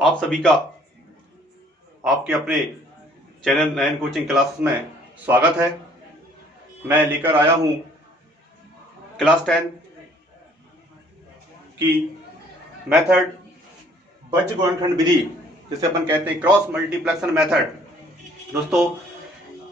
आप सभी का आपके अपने चैनल नयन कोचिंग क्लासेस में स्वागत है। मैं लेकर आया हूं क्लास 10 की मेथड बज्र गुणनखंड विधि, जिसे अपन कहते हैं क्रॉस मल्टीप्लेक्शन मेथड। दोस्तों,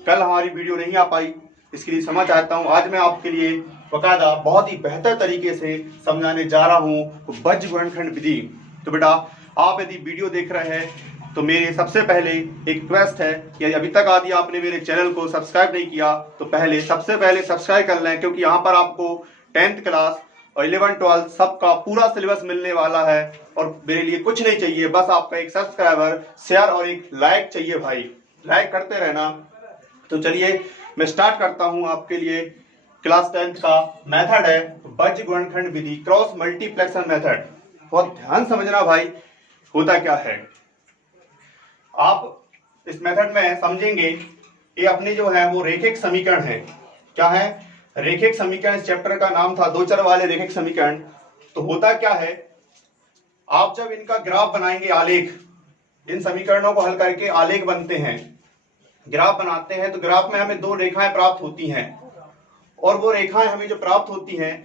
कल हमारी वीडियो नहीं आ पाई, इसके लिए क्षमा चाहता हूं। आज मैं आपके लिए बकायदा बहुत ही बेहतर तरीके से समझाने जा रहा हूं बज्र गुणनखंड विधि। तो बेटा, आप यदि वीडियो देख रहे हैं तो मेरे सबसे पहले एक रिक्वेस्ट है कि यदि अभी तक आदि आपने मेरे चैनल को सब्सक्राइब नहीं किया तो सबसे पहले सब्सक्राइब कर लें, क्योंकि यहाँ पर आपको 10th क्लास और 11th 12th सबका पूरा सिलेबस मिलने वाला है। और मेरे लिए कुछ नहीं चाहिए, बस आपका एक सब्सक्राइबर, शेयर और एक लाइक चाहिए भाई। लाइक करते रहना। तो चलिए मैं स्टार्ट करता हूं आपके लिए। क्लास 10th का मेथड है बज्र गुणनखंड विधि, क्रॉस मल्टीप्लेक्शन मेथड। बहुत ध्यान समझना भाई, होता क्या है। आप इस मेथड में समझेंगे, ये अपने जो है वो रेखिक समीकरण है। क्या है? रेखिक समीकरण। इस चैप्टर का नाम था दो चर वाले रेखिक समीकरण। तो होता क्या है, आप जब इनका ग्राफ बनाएंगे, आलेख, इन समीकरणों को हल करके आलेख बनते हैं, ग्राफ बनाते हैं, तो ग्राफ में हमें दो रेखाएं प्राप्त होती हैं। और वो रेखाएं हमें जो प्राप्त होती हैं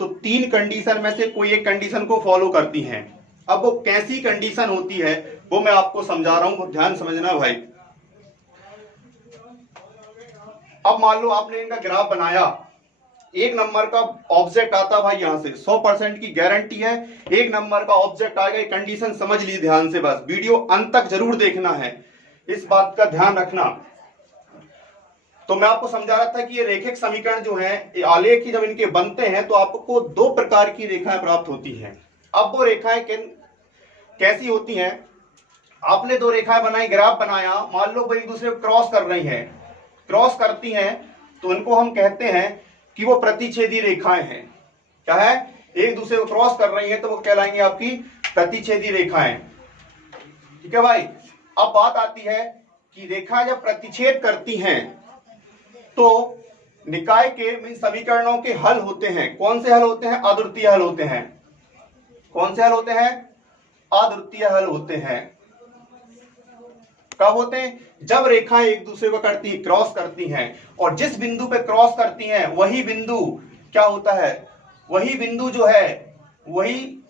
तो तीन कंडीशन में से कोई एक कंडीशन को फॉलो करती हैं। अब वो कैसी कंडीशन होती है वो मैं आपको समझा रहा हूं, ध्यान समझना भाई। अब मान लो आपने इनका ग्राफ बनाया, एक नंबर का ऑब्जेक्ट आता भाई, यहां से 100% की गारंटी है एक नंबर का ऑब्जेक्ट आएगा। कंडीशन समझ ली ध्यान से, बस वीडियो अंत तक जरूर देखना है, इस बात का ध्यान रखना। तो मैं आपको समझा रहा था कि ये रेखिक समीकरण जो है, ये आलेख की जब इनके बनते हैं तो आपको दो प्रकार की रेखाएं प्राप्त होती हैं। अब वो रेखाएं कैसी होती हैं? आपने दो रेखाएं बनाई, ग्राफ बनाया, मान लो वो एक दूसरे को क्रॉस कर रही हैं, क्रॉस करती हैं, तो उनको हम कहते हैं कि वो प्रतिच्छेदी रेखाएं हैं। क्या है? एक दूसरे को क्रॉस कर रही हैं तो वो कहलाएंगे आपकी प्रतिच्छेदी रेखाएं। ठीक है भाई। अब बात आती है कि रेखाएं जब प्रतिच्छेद करती हैं तो निकाय के समीकरणों के हल होते हैं। कौन से हल होते हैं? अद्वितीय हल होते हैं। कौन से हल होते हैं? अद्वितीय हल होते हैं। कब होते हैं? जब रेखाएं एक दूसरे को क्रॉस करती हैं, और जिस बिंदु पे क्रॉस करती हैं वही बिंदु क्या होता है, वही बिंदु जो है वही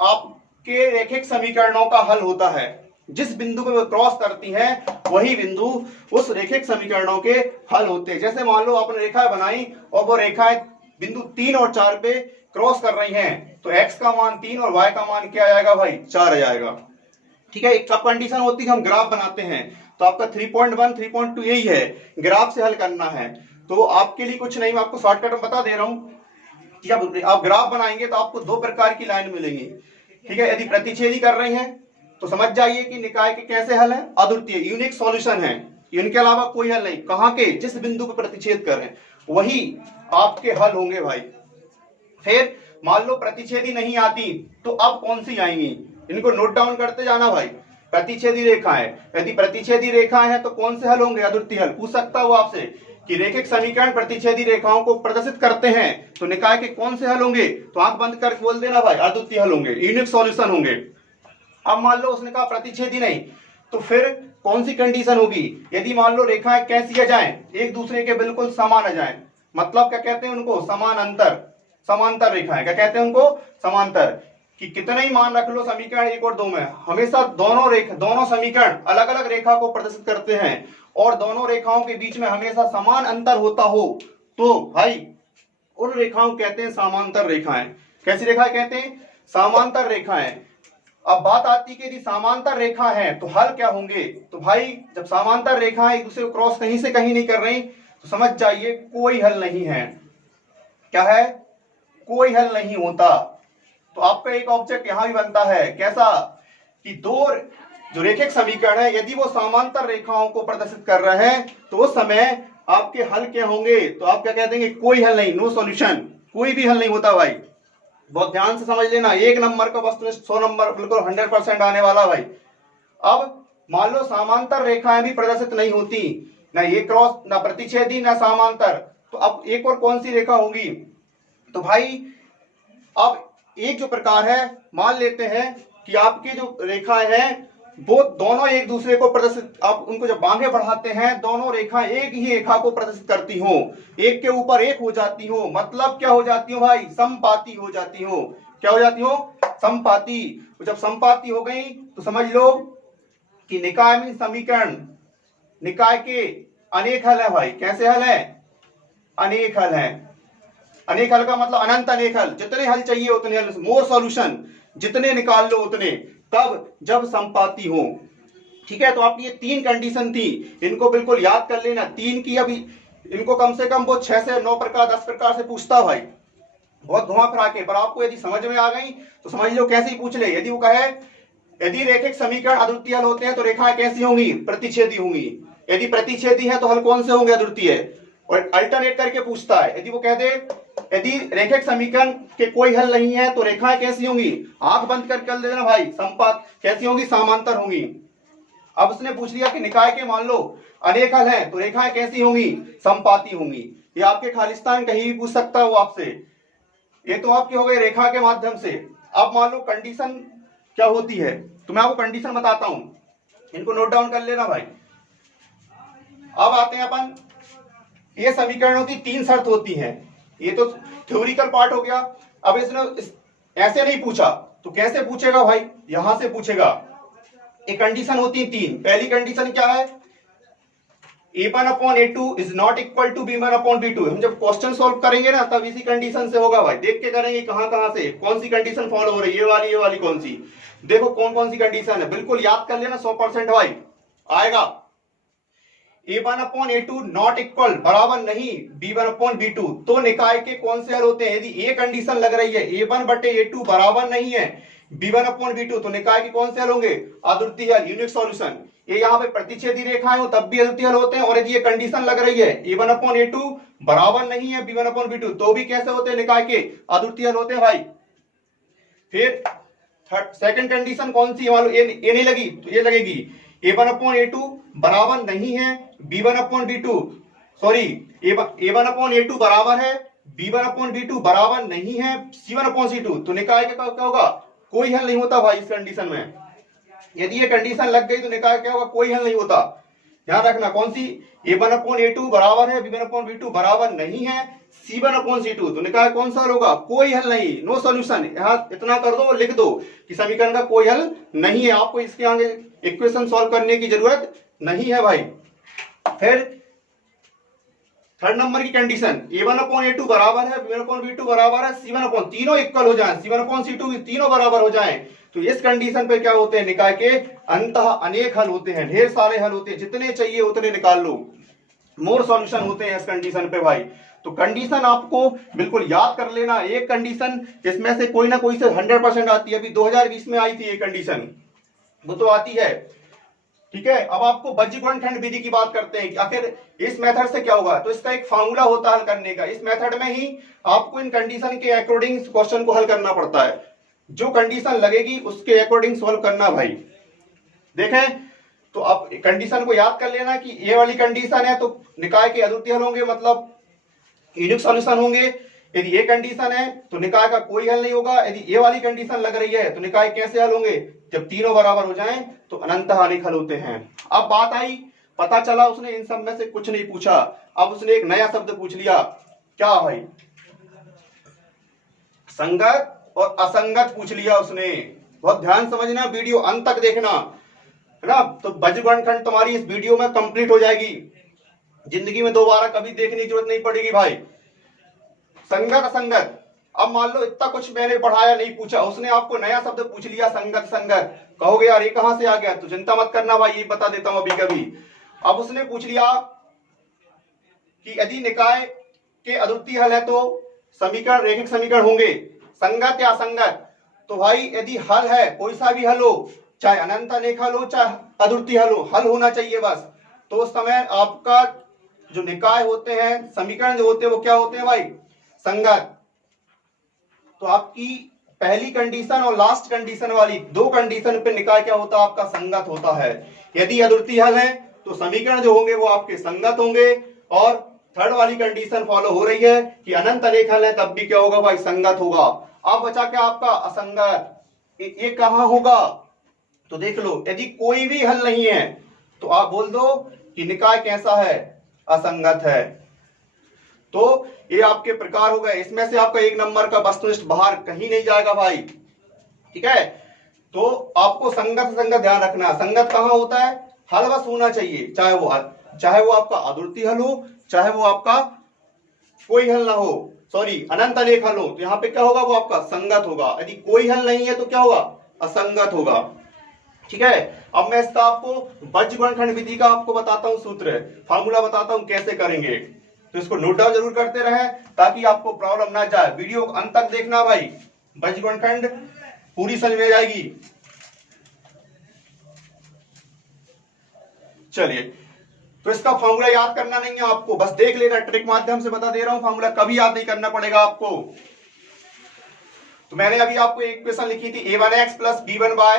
आपके रेखिक समीकरणों का हल होता है। जिस बिंदु पे वो क्रॉस करती हैं वही बिंदु उस रेखिक समीकरणों के हल होते हैं। जैसे मान लो आपने रेखाएं बनाई और वो रेखाएं बिंदु 3 और 4 पे क्रॉस कर रही हैं, तो x का मान 3 और y का मान क्या आएगा भाई? 4 आ जाएगा। ठीक है। एक कब कंडीशन होती है, हम ग्राफ बनाते हैं, तो आपका 3.1 3.2 यही है, ग्राफ से हल करना है। तो आपके लिए कुछ नहीं, मैं आपको शॉर्टकट में बता दे रहा हूं कि जब आप ग्राफ बनाएंगे तो आपको दो प्रकार की लाइन मिलेंगी। ठीक है। यदि प्रतिच्छेदी कर रही हैं तो समझ जाइए कि निकाय के कैसे हल है? अद्वितीय, यूनिक सॉल्यूशन है, इनके अलावा कोई हल नहीं। कहां के? जिस बिंदु पर प्रतिच्छेद कर रहे हैं वही आपके हल होंगे भाई। फिर मान लो प्रतिच्छेदी नहीं आती तो अब कौन सी आएंगी? इनको नोट डाउन करते जाना भाई। प्रतिच्छेदी रेखाएं, यदि प्रतिच्छेदी रेखाएं हैं तो कौन से हल होंगे? अद्वितीय हल। पूछ सकता हूं आपसे कि रेखिक समीकरण प्रतिच्छेदी रेखाओं को प्रदर्शित करते हैं तो निकाय के कौन से हल होंगे? तो आंख बंद कर बोल देना भाई, अद्वितीय हल होंगे, यूनिक सॉल्यूशन होंगे। अब मान लो उसने कहा प्रतिच्छेदी नहीं, तो फिर कौन सी कंडीशन होगी? यदि मान लो रेखाएं कैसी आ जाएं, एक दूसरे के बिल्कुल समान आ जाएं, मतलब क्या कहते हैं उनको? समानांतर, समांतर रेखाएं। क्या कहते हैं उनको? समांतर। कि कितने ही मान रख लो समीकरण 1 और 2 में, हमेशा दोनों समीकरण अलग अलग रेखा को प्रदर्शित करते हैं और दोनों रेखाओं के बीच में हमेशा समान अंतर होता हो तो भाई उन रेखाओं कहते हैं समांतर रेखाएं। कैसी रेखाएं कहते हैं? समांतर रेखाएं। अब बात आती है कि यदि समांतर रेखा है तो हल क्या होंगे? तो भाई जब समांतर रेखा एक दूसरे को क्रॉस कहीं से कहीं नहीं कर रही तो समझ जाइए कोई हल नहीं है। क्या है? कोई हल नहीं होता। तो आपका एक ऑब्जेक्ट यहां भी बनता है, कैसा कि दो जो रेखिक समीकरण है यदि वो समांतर रेखाओं को प्रदर्शित कर रहे हैं तो उस समय आपके हल क्या होंगे? तो आप क्या कह देंगे? कोई हल नहीं, नो सॉल्यूशन। कोई भी हल नहीं होता भाई। बहुत ध्यान से समझ लेना, एक नंबर का वस्तु 100 नंबर बिल्कुल 100% आने वाला भाई। अब मान लो समांतर रेखाएं भी प्रदर्शित नहीं होती, ना ये क्रॉस, ना प्रतिच्छेदी, ना समांतर, तो अब एक और कौन सी रेखा होगी? तो भाई अब एक जो प्रकार है, मान लेते हैं कि आपकी जो रेखाएं हैं वो दोनों एक दूसरे को प्रदर्शित, आप उनको जब आगे बढ़ाते हैं दोनों रेखाएं एक ही रेखा को प्रदर्शित करती हो, एक के ऊपर एक हो जाती हो, मतलब क्या हो जाती हो भाई, समपाती हो जाती हो। क्या हो जाती हो, समपाती। तो जब समपाती हो गई तो समझ लो कि निकाय में समीकरण, निकाय के अनेक हल है भाई। कैसे हल है, अनेक हल है। अनेक हल का मतलब अनंत अनेक हल, जितने हल चाहिए उतने हल, मोर सॉल्यूशन, जितने निकाल लो उतने, तब जब समपाती हो। ठीक है, तो आपकी ये तीन कंडीशन थी, इनको बिल्कुल याद कर लेना। तीन की अभी इनको कम से कम वो 6 से 9 प्रकार 10 प्रकार से पूछता भाई, बहुत घुमा फिरा के, पर आपको यदि समझ में आ गई तो समझ लो कैसे ही पूछ ले। यदि वो कहे यदि रेखिक समीकरण अद्वितीय हल होते हैं तो रेखाएं कैसी होंगी, प्रतिच्छेदी होंगी। यदि प्रतिच्छेदी है तो हल कौन से होंगे, अद्वितीय। और अल्टरनेट करके पूछता है, यदि वो कह दे यदि रेखिक समीकरण के कोई हल नहीं है तो रेखाएं कैसी होंगी, आंख बंद करके कर देना भाई, संपात कैसी होंगी, समांतर होंगी। अब उसने पूछ लिया कि निकाय के मान लो अनेक हल हैं तो रेखाएं कैसी होंगी, समपाती होंगी। ये आपके खालिस्तान कहीं भी पूछ सकता है वो आपसे। ये तो आपकी हो गई रेखा के माध्यम से। अब मान लो कंडीशन क्या होती है, तो मैं आपको कंडीशन बताता हूं, इनको नोट डाउन कर लेना भाई। अब आते हैं अपन, ये समीकरणों की तीन शर्त होती हैं। ये तो थ्योरिकल पार्ट हो गया। अब इसने ऐसे नहीं पूछा तो कैसे पूछेगा भाई, यहां से पूछेगा। एक कंडीशन होती है तीन। पहली कंडीशन क्या है, a1 upon a2 is not equal to b1 upon b2। हम जब क्वेश्चन सॉल्व करेंगे ना तब इसी कंडीशन से होगा भाई। देख के करेंगे कहां कहां से कौन सी कंडीशन फॉलो हो रही है, ये वाली कौन सी, देखो कौन कौन सी कंडीशन है, बिल्कुल याद कर लेना 100% भाई आएगा। a1 upon a2 not equal बराबर नहीं b1 अपॉन b2, तो निकाय के कौन से हल होते हैं। यदि ये कंडीशन लग रही है a1 बटे a2 बराबर नहीं है b1 अपॉन b2, तो निकाय के कौन से हल होंगे, अद्वितीय हल, यूनिक सॉल्यूशन। ये यहाँ पे प्रतिच्छेदी रेखाएं हो तब भी अद्वितीय हल होते हैं। और यदि ये कंडीशन लग रही है a1 अपॉन a2 बराबर नहीं है b1 अपॉन b2, तो भी कैसे होते हैं, निकाय के अद्वितीय हल होते हैं भाई। फिर सेकंड कंडीशन कौन सी, मान लो ये नहीं लगी तो ये लगेगी, a1 अपॉन a2 बराबर नहीं है b1 upon b2, sorry a1 upon a2 बराबर है b1 अपॉन b2 बराबर नहीं है c1 अपॉन c2, तो निकाय का क्या होगा, कोई हल नहीं होता भाई इस कंडीशन में। यदि ये कंडीशन लग गई तो निकाय क्या होगा, कोई हल नहीं होता। ध्यान रखना कौन सी, a1 अपॉन a2 बराबर है b1 अपॉन b2 बराबर नहीं है c1 अपॉन c2, तो निकाय कौन सा हल होगा, कोई हल नहीं, नो सॉल्यूशन। यहां इतना कर दो, लिख दो कि समीकरण का कोई हल नहीं है, आपको इसके आगे इक्वेशन सॉल्व करने की जरूरत नहीं है भाई। फिर थर्ड नंबर की कंडीशन, a1 अपॉन a2 बराबर है b1 अपॉन b2 बराबर है c1 अपॉन, तीनों इक्वल हो जाएं, c1 अपॉन c2 तीनों बराबर हो जाएं, तो इस कंडीशन पे क्या होते हैं, निकाय के अंततः अनेक हल होते हैं, ढेर सारे हल होते हैं, जितने चाहिए उतने निकाल लो, मोर सॉल्यूशन होते हैं इस कंडीशन पे भाई। तो कंडीशन आपको बिल्कुल याद कर लेना। एक कंडीशन इसमें से कोई ना कोई से 100% आती है। अभी 2020 में आई थी ये कंडीशन, वो तो आती है। ठीक है, अब आपको बज्रगुणनखंड विधि की बात करते हैं कि आखिर इस मेथड से क्या होगा, तो इसका एक फार्मूला होता है हल करने का। इस मेथड में ही आपको इन कंडीशन के अकॉर्डिंग क्वेश्चन को हल करना पड़ता है, जो कंडीशन लगेगी उसके अकॉर्डिंग सॉल्व करना भाई। देखें तो आप कंडीशन को याद कर लेना कि ये वाली कंडीशन है तो निकाय के अद्वितीय हल होंगे, मतलब यूनिक सॉल्यूशन होंगे। यदि ये कंडीशन है तो निकाय का कोई हल नहीं होगा। यदि ये वाली कंडीशन लग रही है तो निकाय कैसे हल होंगे, जब तीनों बराबर हो जाएं तो अनंतः अनेक हल होते हैं। अब बात आई, पता चला उसने इन सब में से कुछ नहीं पूछा, अब उसने एक नया शब्द पूछ लिया, क्या भाई, संगत और असंगत पूछ लिया उसने। बहुत ध्यान समझना, वीडियो अंत तक देखना है ना, तो बज्रगुणनखंड तुम्हारी इस वीडियो में कंप्लीट हो जाएगी, जिंदगी में दोबारा कभी देखने की जरूरत नहीं पड़ेगी भाई। संगत असंगत, अब मान लो इतना कुछ मैंने पढ़ाया नहीं पूछा, उसने आपको नया शब्द पूछ लिया संगत संगत, कहोगे यार ये कहां से आ गया, तो चिंता मत करना भाई, ये बता देता हूं अभी कभी। अब उसने पूछ लिया कि यदि निकाय के अद्वितीय हल है तो समीकरण रेखिक समीकरण होंगे, संगत या असंगत। तो भाई यदि हल है, कोई सा भी हल हो, चाहे अनंत अनेक हल हो चाहे अद्वितीय हल हो, हल होना चाहिए बस। तो उस समय आपका जो निकाय होते हैं, समीकरण जो होते हैं वो क्या होते हैं भाई, संगत। तो आपकी पहली कंडीशन और लास्ट कंडीशन वाली दो कंडीशन पे निकाय क्या होता है, आपका संगत होता है। यदि अद्वितीय हल है तो समीकरण जो होंगे वो आपके संगत होंगे, और थर्ड वाली कंडीशन फॉलो हो रही है कि अनंत अनेक हल है तब भी क्या होगा भाई, संगत होगा। अब बचा क्या आपका असंगत। ये कहां होगा? तो देख लो, यदि कोई भी हल नहीं है तो आप बोल दो कि निकाय कैसा है? असंगत है। तो ये आपके प्रकार हो गए। इसमें से आपका 1 नंबर का वस्तुनिष्ठ बाहर कहीं नहीं जाएगा भाई, ठीक है। तो आपको संगत संगत ध्यान रखना। संगत कहां होता है? हल बस होना चाहिए, चाहे वो आपका आदुर्ती हल हो, चाहे वो आपका कोई हल ना हो, सॉरी अनंत अनेक हल हो, तो यहाँ पे क्या होगा? वो आपका संगत होगा। यदि कोई हल नहीं है तो क्या होगा? असंगत होगा, ठीक है। अब मैं इसका आपको बज्रगुणनखंड विधि का आपको बताता हूं, सूत्र फार्मूला बताता हूं कैसे करेंगे। तो इसको नोट डाउन जरूर करते रहे ताकि आपको प्रॉब्लम ना जाए। वीडियो अंत तक देखना भाई, बज्रगुणनखंड पूरी समझ में जाएगी। चलिए, तो इसका फॉर्मूला याद करना नहीं है आपको, बस देख लेना, ट्रिक माध्यम से बता दे रहा हूं। फॉर्मूला कभी याद नहीं करना पड़ेगा आपको। तो मैंने अभी आपको एक इक्वेशन लिखी थी, a1x plus b1y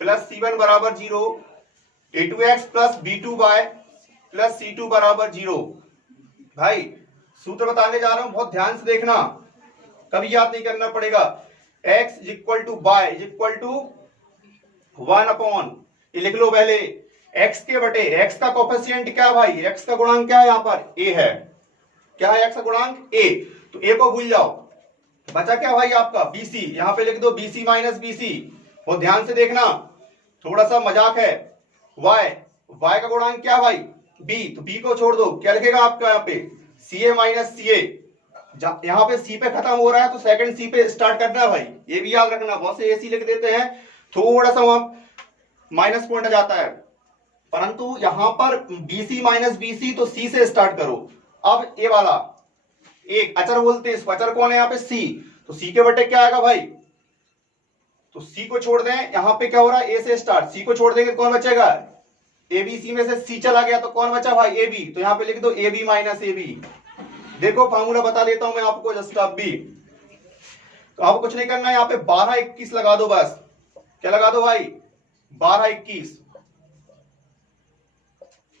plus c1 बराबर 0, a2x plus b2y plus c2 बराबर 0। भाई सूत्र बताने जा रहा हूं, बहुत ध्यान से देखना, कभी याद नहीं करना पड़ेगा। x equal to y equal to 1/, ये लिख लो पहले, x के बटे x का कोफिशिएंट क्या है भाई? x का गुणांक क्या है? यहाँ पर a है। क्या है x का गुणांक? a। तो a को भूल जाओ, बचा क्या भाई आपका? bc। यहाँ पे लिख दो bc माइनस bc। बहुत ध्यान से देखना, थोड़ा सा मजाक है। y का गुणांक क्या भाई? b। तो b को छोड़ दो, क्या लिखेगा आपका यहाँ पे? ca minus ca। यहाँ पे c पे खत्म हो रहा है तो सेकंड c पे स्टार्ट करना है भाई, ये भी याद रखना। बहुत से ac लिख देते हैं, थोड़ा सा वहां माइनस पॉइंट आ जाता है, परंतु यहां पर bc माइनस bc तो c से स्टार्ट करो। अब ये वाला एक अचर बोलते हैं इसको, अचर कौन है यहाँ पे? c। तो c के बटे क्या आएगा भाई? तो c को छोड़ दें, यहाँ पे क्या हो रहा है? a से स्टार्ट, c को छोड़ देंगे कौन बचेगा? abc में से c चला गया तो कौन बचा भाई? ab। तो यहाँ पे लिख दो ab माइनस ab। देखो फॉर्मूला बता देता हूं मैं आपको, जस्ट अब भी। तो आपको कुछ नहीं करना है, यहाँ पे 12 21 लगा दो बस। क्या लगा दो भाई? 12 21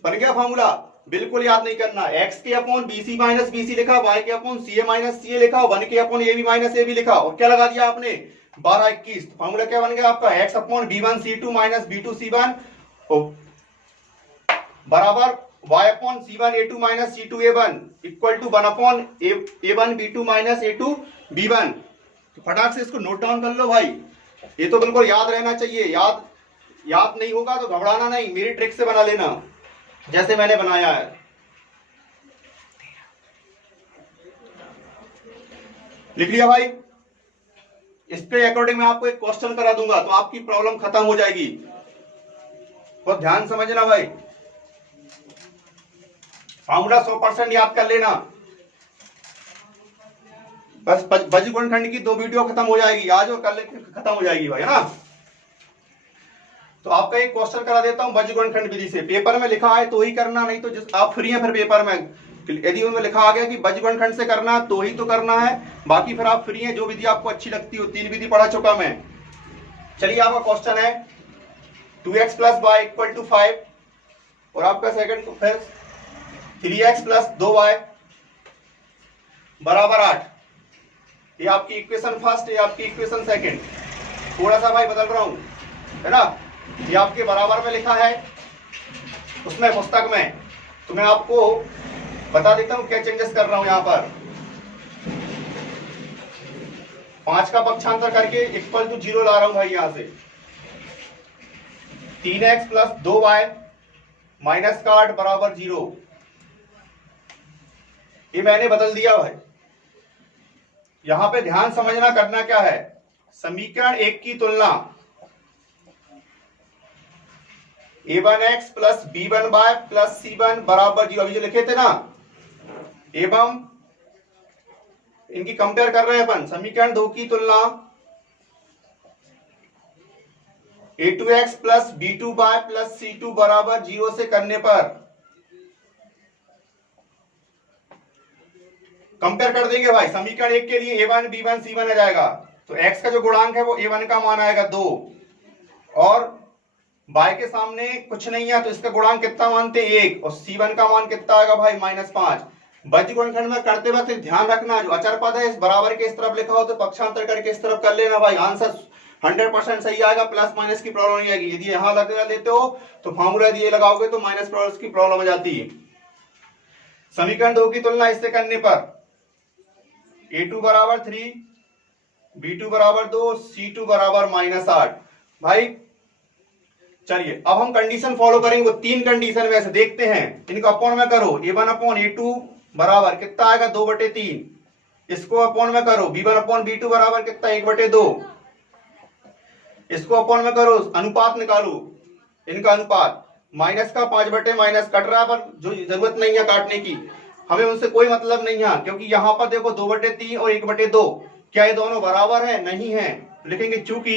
बन गया फॉर्मूला। बिल्कुल याद नहीं करना, x के अपॉन bc माइनस bc लिखा, y के अपॉन ca माइनस ca लिखा, 1 के अपॉन ab माइनस ab लिखा, और क्या लगा दिया आपने? 12 21। फॉर्मूला क्या बन गया आपका? x upon b1 c2 minus b2 c1 बराबर y upon c1 a2 minus c2 a1 equal to 1 upon a1 b2 minus a2 b1। तो फटाक से इसको नोट डाउन कर लो भाई, ये तो बिल्कुल याद रहना चाहिए। याद नहीं होगा तो घबराना नहीं, मेरी ट्रिक से बना लेना जैसे मैंने बनाया है। लिख लिया भाई? इस पे अकॉर्डिंग मैं आपको एक क्वेश्चन करा दूंगा तो आपकी प्रॉब्लम खत्म हो जाएगी। बहुत ध्यान समझना भाई, फॉर्मूला 100% याद कर लेना। बस बज्रगुणनखंड की 2 वीडियो खत्म हो जाएगी आज और कल खत्म हो जाएगी भाई, है ना। तो आपका एक क्वेश्चन करा देता हूं बज्रगुणनखंड विधि से। पेपर में लिखा है तो ही करना, नहीं तो जिस आप फ्री हैं फिर पेपर में, यदि उनमें लिखा आ गया कि बज्रगुणनखंड से करना तो ही तो करना है, बाकी फिर आप फ्री हैं, जो विधि आपको अच्छी लगती हो। 3 विधि पढ़ा चुका मैं। चलिए आपका क्वेश्चन है 2x plus y equal to 5 और आपका सेकंड फिर 3x प्लस 2y बराबर 8। ये आपकी इक्वेशन फर्स्ट, ये आपकी इक्वेशन सेकंड। थोड़ा सा भाई बदल रहा हूं, है ना। ये आपके बराबर में लिखा है उसमें पुस्तक में, तो मैं आपको बता देता हूं क्या चेंजेस कर रहा हूं। यहां पर 5 का पक्षांतर करके इक्वल टू 0 ला रहा हूं भाई। यहां से 3x प्लस 2y माइनस का 8 बराबर 0, ये मैंने बदल दिया भाई। यहां पे ध्यान समझना, करना क्या है? समीकरण 1 की तुलना a1x plus b1y plus c1 बराबर 0, अभी जो लिखे थे ना, एवं इनकी कंपेयर कर रहे हैं अपन। समीकरण 2 की तुलना a2x plus b2y plus c2 बराबर 0 से करने पर कंपेयर कर देंगे भाई। समीकरण 1 के लिए a1 b1 c1 आ जाएगा, तो x का जो गुणांक है वो a1 का मान आएगा 2 और y के सामने कुछ नहीं है तो इसका गुणांक कितना मानते? 1, और c1 का मान कितना आएगा भाई? -5। बज्र गुणनखंड में करते वक्त ध्यान रखना, जो अचर पद है इस बराबर के इस तरफ लिखा हो तो पक्षांतर करके इस तरफ कर लेना भाई, आंसर 100% सही आएगा, प्लस माइनस की प्रॉब्लम नहीं आएगी। यदि यहाँ लगा लेते हो तो फॉर्मूला यदि ये लगाओगे तो माइनस प्लस की प्रॉब्लम हो जाती है। समीकरण 2 की तुलना इससे करने पर a2 बराबर 3, b2 बराबर 2, c2 बराबर -8। भाई चलिए अब हम कंडीशन फॉलो करेंगे, वो 3 कंडीशन वैसे देखते हैं, इनको अपॉन में करो, a1/a2 बराबर कितना आएगा 2/3, इसको अपॉन में करो b1/b2 बराबर कितना 1/2, इसको अपॉन में करो, अनुपात निकालो इनका अनुपात, माइनस का 5 माइनस कट रहा है पर जो जरूरत नहीं है काटने की, हमें उनसे कोई मतलब नहीं है, क्योंकि यहां पर देखो 2/3 और 1/2, क्या ये दोनों बराबर है? नहीं है। लिखेंगे चूंकि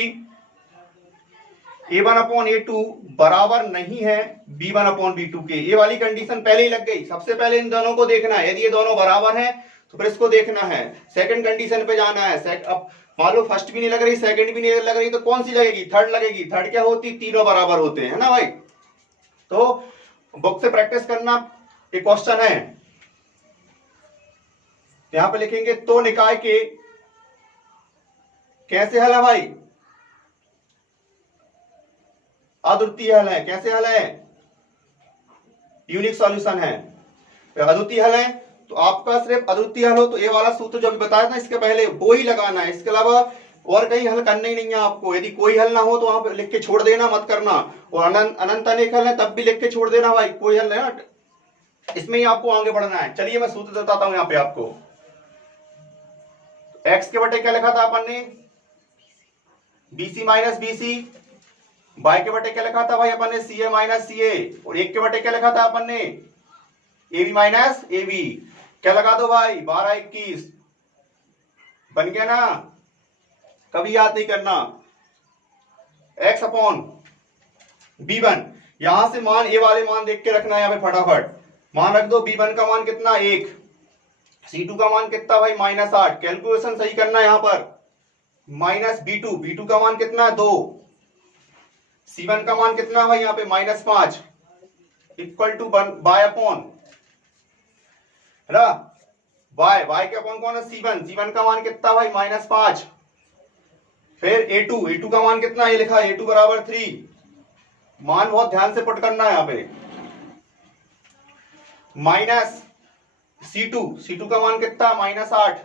a1/a2 बराबर नहीं है b1/b2 के, ये वाली कंडीशन पहले ही लग गई। सबसे पहले इन दोनों को देखना है, यदि ये दोनों बराबर हैं तो फिर इसको देखना है, सेकंड कंडीशन पे जाना है। अब मान लो फर्स्ट भी नहीं लग रही, सेकंड भी नहीं लग रही, तो कौन सी लगेगी? थर्ड लगेगी। थर्ड क्या होती? तीनों बराबर होते हैं ना भाई। तो बुक से प्रैक्टिस करना, एक क्वेश्चन है यहां पे लिखेंगे, तो निकाय के कैसे हल है भाई? अद्वितीय हल है। कैसे हल है? यूनिक सॉल्यूशन है। अद्वितीय हल है तो आपका सिर्फ अद्वितीय हल हो तो ये वाला सूत्र जो अभी बताया था इसके पहले वो ही लगाना है, इसके अलावा और कहीं हल करना ही नहीं है आपको। यदि कोई हल ना हो तो वहां पे लिख के छोड़ देना, मत करना। और अनंत अनेक हल है तब भी लिख के छोड़ देना भाई, कोई हल है ना, इसमें ही आपको आगे बढ़ना है। चलिए मैं सूत्र बताता हूं यहाँ पे आपको। एक्स के बटे क्या लिखा था अपन ने? BC minus BC. बाय के बटे क्या लिखा था भाई अपन ने? CA minus CA. और एक के बटे क्या लिखा था अपन ने? A B minus A B. क्या लगा दो भाई? 12 21 बन गया ना। कभी याद नहीं करना। एक्स अपॉन b1, यहां से मान ए वाले मान देख के रखना है यहाँ पे फटाफट। मान रख दो, b1 का मान कितना? 1, c2 का मान कितना भाई? -8। कैलकुलेशन सही करना है यहाँ पर। माइनस b2 का मान कितना? 2। c1 का मान कितना भाई यहाँ पे? -5 इक्वल टू बाय अपॉन है ना, y के अपॉन कौन है? c1 का मान कितना भाई? -5। फिर a2 का मान कितना? ये लिखा a2 बराबर 3। मान बहुत ध्यान से पुट करना है यहाँ पे। माइनस c2 का मान कितना? -8।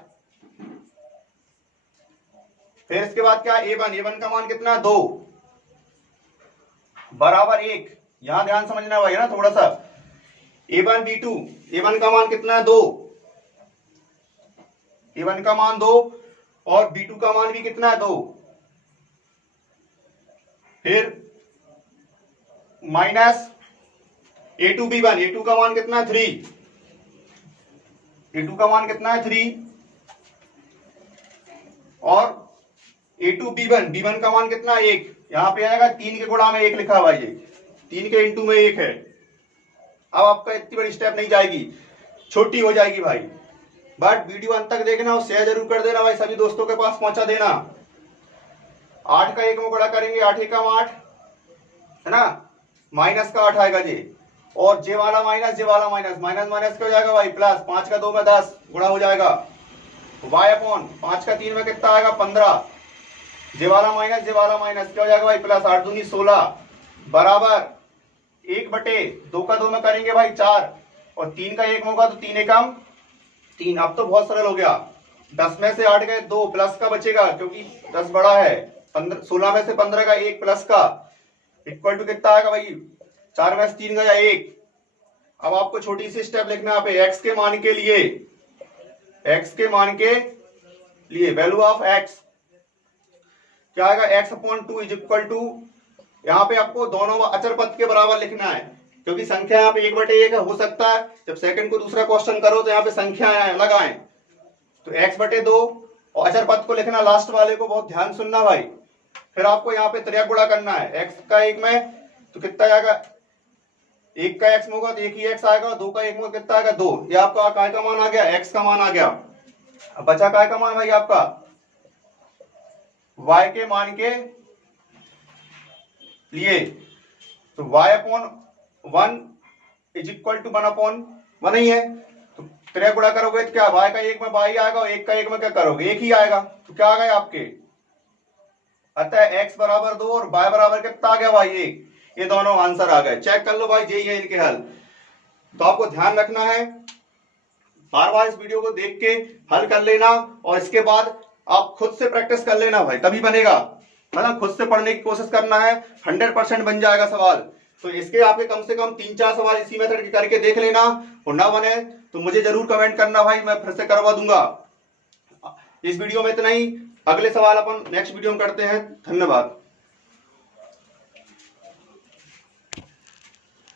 फिर इसके बाद क्या? a1 का मान कितना? 2 बराबर 1। यहां ध्यान समझना भाई है ना थोड़ा सा। a1 b2, a1 का मान कितना है? 2, a1 का मान 2 और b2 का मान भी कितना है? 2। फिर माइनस a2 b1, a2 का मान कितना है? 3, a2 का मान कितना है? 3 और a2 b1 का मान कितना है? 1। यहां पे आएगा 3 के गुणा में 1 लिखा हुआ है, ये 3 के इंटू में 1 है। अब आपका इतनी बड़ी स्टेप नहीं जाएगी, छोटी हो जाएगी भाई। बट वीडियो अंत तक देखना और शेयर जरूर कर देना भाई, सभी दोस्तों के पास पहुंचा देना। 8 का 1 में गुणा करेंगे, 8 एकम 8 है ना, माइनस का 8 आएगा जी, और जे वाला माइनस, जे वाला माइनस, माइनस माइनस क्या हो जाएगा भाई? प्लस। 5 का 2 में 10 गुणा हो जाएगा। y अपॉन 5 का 3 में कितना आएगा? 15। जे वाला माइनस, जे वाला माइनस क्या हो जाएगा भाई? प्लस। 8 दूनी 16 बराबर 1/2 का 2 में करेंगे भाई 4, और 3 का 1 होगा तो 3 एकम 3। अब तो बहुत सरल हो गया। 10 में से 8 गए 2, प्लस का बचेगा क्योंकि 10 बड़ा है। 16 में से 15 का 1 प्लस का इक्वल टू कितना आएगा भाई? 4 में से 3 गया 1। अब आपको छोटी सी स्टेप लिखना है यहाँ पे। x के मान के लिए, x के मान के लिए वैल्यू ऑफ x क्या आएगा? x upon 2 is equal to, यहाँ पे आपको दोनों अचर पद के बराबर लिखना है, क्योंकि संख्या यहाँ पे 1/1 है। हो सकता है जब सेकंड को दूसरा क्वेश्चन करो तो यहाँ पे संख्या अलग आए, तो x/2 और अचर पद को लिखना लास्ट वाले को, बहुत ध्यान सुनना भाई। फिर आपको यहाँ पे त्रिया गुणा करना है। x का 1 में तो कितना आएगा? 1 का x में होगा तो 1 ही x आएगा, 2 का 1 में कितना आएगा? 2। ये आपका काय का मान आ गया? x का मान आ गया। अब बचा काय का मान भाई आपका? y के मान के लिए, तो y upon 1 is equal to 1/1 ही है, तो 3 गुणा करोगे तो क्या y का 1 में y आएगा और 1 का 1 में क्या करोगे 1 ही आएगा, तो क्या आ गए आपके। अतः x बराबर 2 और y बराबर कितना आ गया भाई 1। ये दोनों आंसर आ गए। चेक कर लो भाई, यही है इनके हल। तो आपको ध्यान रखना है, बार बार इस वीडियो को देख के हल कर लेना और इसके बाद आप खुद से प्रैक्टिस कर लेना भाई, तभी बनेगा। मतलब खुद से पढ़ने की कोशिश करना है, 100% बन जाएगा सवाल। तो इसके आपके कम से कम 3-4 सवाल इसी मेथड के करके देख लेना, और ना बने तो मुझे जरूर कमेंट करना भाई, मैं फिर से करवा दूंगा। इस वीडियो में इतना ही, अगले सवाल अपन नेक्स्ट वीडियो में करते हैं। धन्यवाद।